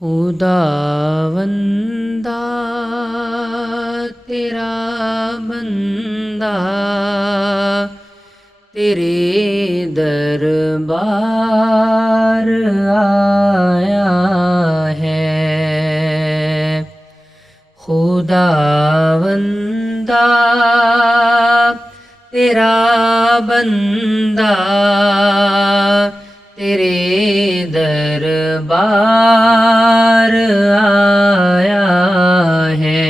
خداوندا تیرا بندہ تیرے دربار آیا ہے۔ خداوندا تیرا بندہ تیرے دربار آیا ہے۔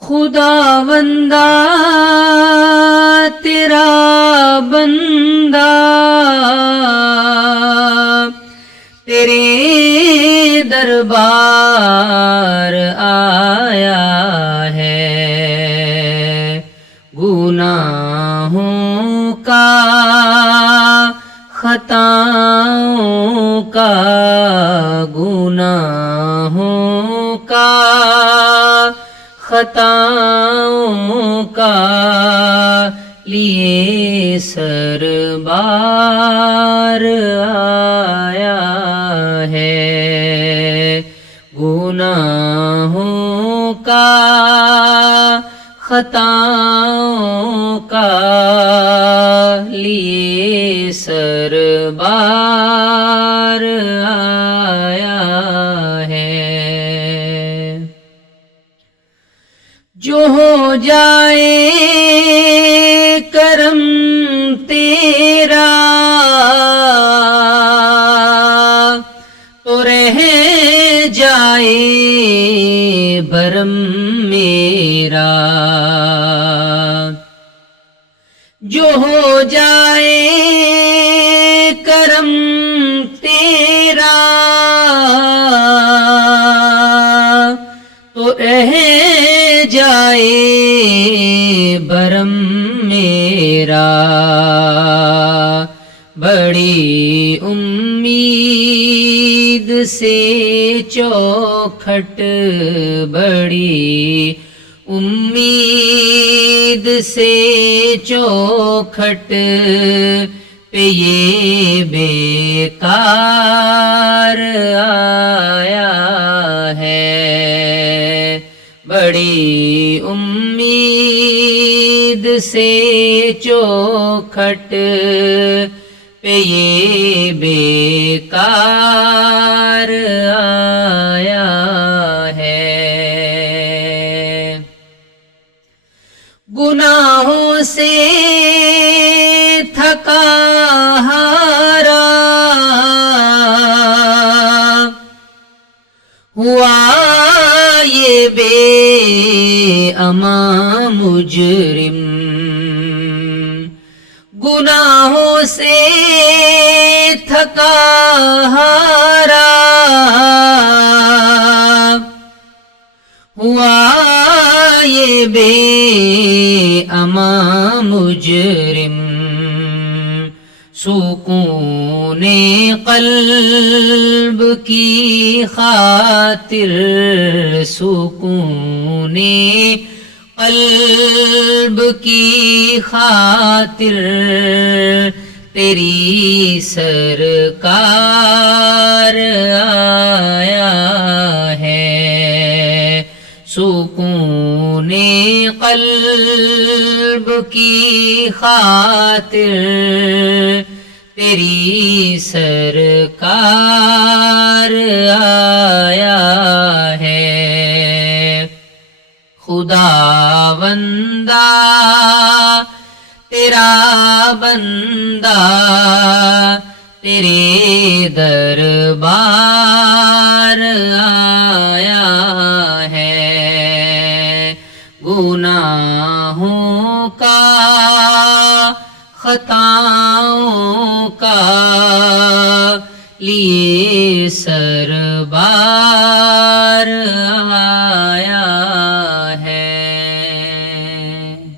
خداوندا تیرا بندہ تیرے دربار آیا ہے۔ گناہوں کا خطاؤں کا گناہوں کا خطاؤں کا لیے سربار آیا ہے۔ گناہوں کا خطاؤں کا لیے سربار آیا ہے۔ جو ہو جائے کرم تیرا تو رہ جائے برم میرا۔ جو ہو جائے کرم تیرا تو رہ جائے برم میرا۔ بڑی امید سے چوکھٹ بڑی امید سے چوکھٹ پہ یہ بیکار آیا ہے۔ بڑی امید سے چوکھٹ پہ یہ بیکار آیا ہے۔ گناہوں سے تھکا ہارا ہوا یہ بے امان مجرم۔ گناہوں سے تھکا ہارا ہوا یہ بے امان مجرم۔ سکون قلب کی خاطر سکون قلب کی خاطر تیری سرکار آیا ہے۔ سکون قلب کی خاطر تیری سرکار آیا ہے۔ خداوندا تیرا بندہ تیرے دربار آیا ہے۔ گناہوں کا خطاؤں کا لیے سربار